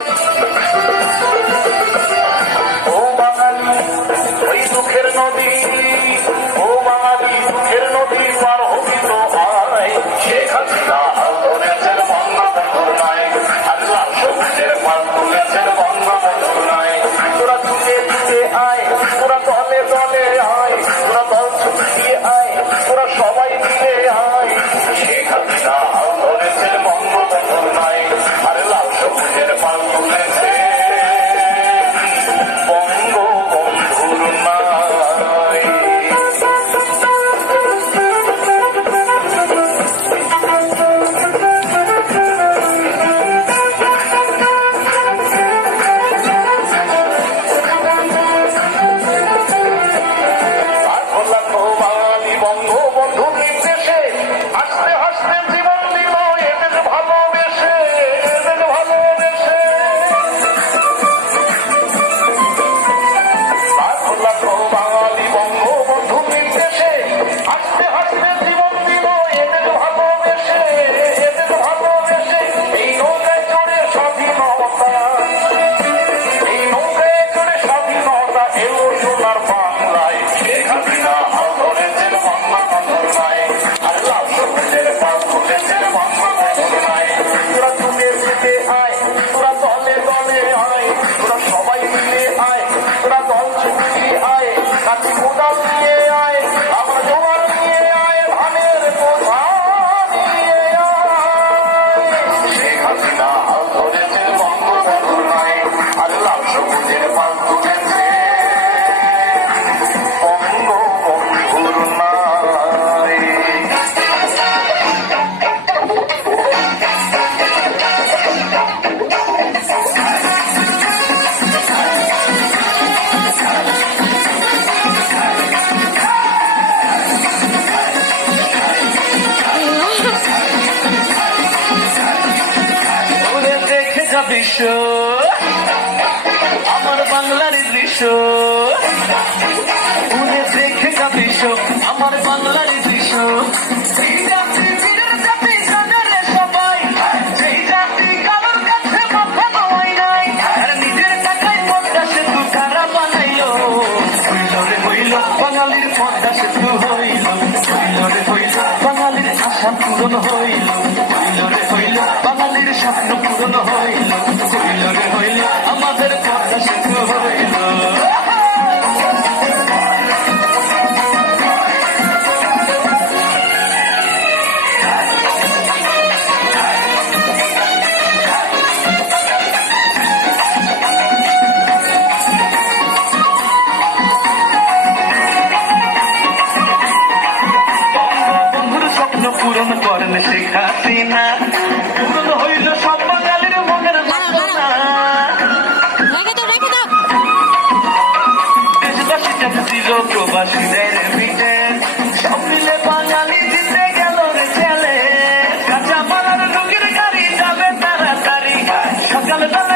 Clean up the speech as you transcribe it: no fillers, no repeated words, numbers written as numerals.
ও বাঙালি ওই দুঃখের নদী, ও বাঙালি দুঃখের নদী পার হবি তো আয়। শেখ হাসিনা ধরেছেন বঙ্গবন্ধুর নাই, আল্লাহ সবুজের পাল তুলেছেন বঙ্গবন্ধুর নাই। তোরা ছুটে ছুটে আয়, তোরা দলে দলে আয়, তোরা দল ছুটিয়ে আয়, তোরা সবাই মিলে আয়। শেখ হাসিনা ধরেছেন বঙ্গবন্ধুর নাই, আল্লাহ সবুজের পাল তুলেছে বঙ্গবন্ধুর নাই। লাখো লাখো বাঙালি বঙ্গবন্ধুর নির্দেশে হাসতে হাসতে জীবন দিল এদের ভালোবেসে, এদের ভালোবেসে। লাখো লাখো বাঙালি বঙ্গবন্ধুর নির্দেশে হাসতে হাসতে জীবন দিল এদের ভালোবেসে, এদের ভালোবেসে। এই নৌকায় চড়ে স্বাধীনতা, এই নৌকায় চড়ে স্বাধীনতা এলো সোনার বাংলায়। শেখ হাসিনা ধরেছেন বঙ্গবন্ধুর নাই, আল্লাহ সবুজের পাল তুলেছেন বঙ্গবন্ধুর নাই। তোরা ছুটে ছুটে আয়, তোরা দলে দলে আয়, তোরা সবাই মিলে আয়, তোরা দল ছুটিয়ে আয়, কাছে কোদাল নিয়ে আয়, আমার জোয়ার নিয়ে আয়, ধানের কোথা নিয়ে আয়। শেখ হাসিনা ধরেছেন বঙ্গবন্ধুর নাই, আল্লাহ সবুজের পাল তুলেছে বঙ্গবন্ধুর নাই। ওরে দেখে যা বিশ্ব আমার বাংলার দৃশ্য, ওরে দেখে যা বিশ্ব আমার বাংলার দৃশ্য। সেই জাতি বীরের জাতি জানে রে সবাই, সেই জাতি কারোর কাছে মাথা নোয়াই নাই। আর নিজের টাকায় পদ্মা সেতু কারা বানাইলো, হইল রে হইল বাঙালির পদ্মা সেতু হইল, হইল রে হইল বাঙালির আশা পূরণ হইল, হইল রে হইল বাঙালির স্বপ্ন পূরণ হইল, হইল রে হইল আমাদের পদ্মা সেতু হইল। বন্ধুর স্বপ্ন পূরণ করেন শেখ হাসিনা, পূরণ হইল সব বাঙালির মনের বাসনা। দেশবাসীটা ছিল প্রবাসীদের ভিটে, সব মিলে বাঙালি জিতে গেল রে ছেলে। কাঁচা মালার রঙের গাড়ি যাবে তাড়াতাড়ি, সকালবেলা